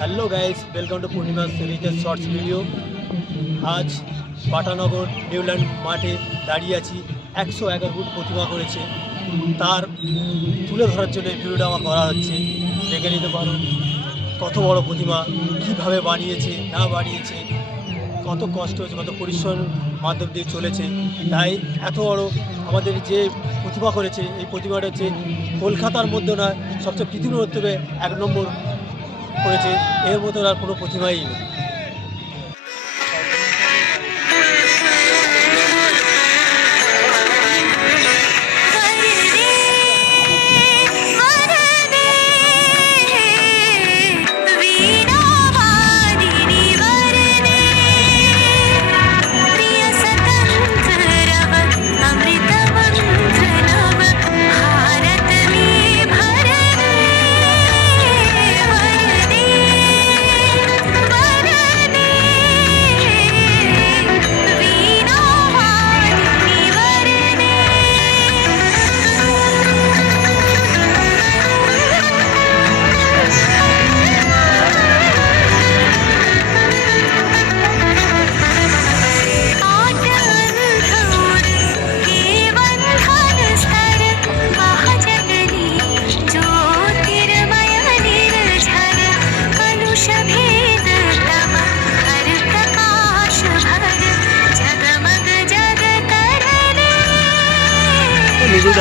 Hello guys welcome to Purnima সিরিজের shorts video আজ পাটানগর Newland মাঠে দাঁড়িয়ে আছি। একশো এগারো ফুট প্রতিমা করেছে। তার তুলে ধরার জন্য এই ভিডিওটা আমার করা হচ্ছে। দেখে নিতে পারো কত বড় প্রতিমা, কীভাবে বানিয়েছে, না বানিয়েছে, কত কষ্ট হয়েছে, কত পরিশ্রম মাধ্যম দিয়ে চলেছে। তাই এত বড় আমাদের যে প্রতিমা করেছে, এই প্রতিমাটা হচ্ছে কলকাতার মধ্যে না সবচেয়ে পৃথিবীর মধ্যে এক নম্বর করেছে এর মতো আর কোনো প্রতিমাই নেই।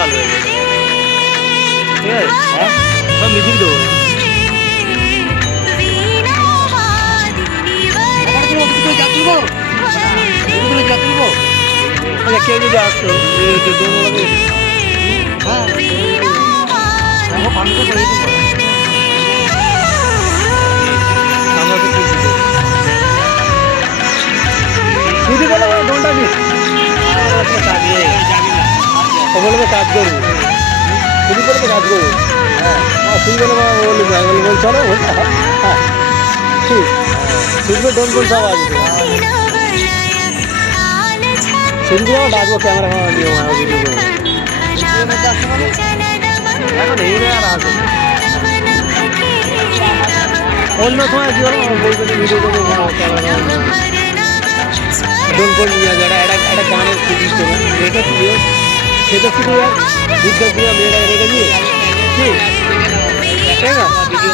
ডাল হয়ে গেছে ঠিক আছে হ্যাঁ সব মিউজিক দেবো আচ্ছা কেউ যদি আসতো দিদি বলো ঘণ্টা কি বলবে কাজ করব দিদি বলবে কাজ করব হ্যাঁ বলে বলি আমি বলি, বল, চলো হ্যাঁ ঠিক। শুনবে ডোন সব আসবে। শুনবি আমার ডাকবো, ক্যামেরা ফ্যামেরা নিয়ে আমার ভিডিও করব আর আসবে অন্য সময় কি হলো বলবে ভিডিও করব ডোন কোন নিয়ে যাবে একটা একটা গানের করবে। রেখে দিয়ে সেটা শুধু দুধটা দিয়ে মেয়েটাকে রেখে দিয়ে ঠিক তাই না? ভিডিও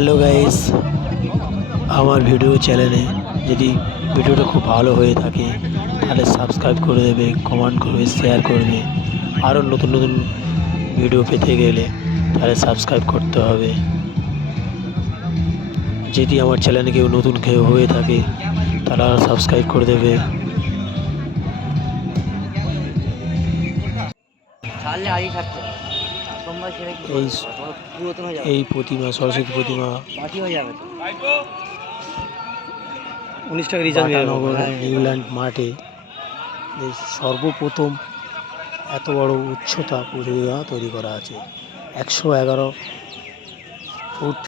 হ্যালো গাইস, আমার ভিডিও চ্যানেলে যদি ভিডিওটা খুব ভালো হয়ে থাকে, তাহলে সাবস্ক্রাইব করে দেবে, কমেন্ট করবে, শেয়ার করবে। আরও নতুন নতুন ভিডিও পেতে গেলে তাহলে সাবস্ক্রাইব করতে হবে। যদি আমার চ্যানেলে কেউ নতুন কেউ হয়ে থাকে তারা সাবস্ক্রাইব করে দেবে। ছাড়লে কি এই হয়ে এই প্রতিমা সরস্বতী প্রতিমা। হয়ে উনিশ টাকা রিচার্জ ইংল্যান্ড মাঠে সর্বপ্রথম এত বড় উচ্চতা প্রতিমা তৈরি করা আছে। একশো এগারো ফুট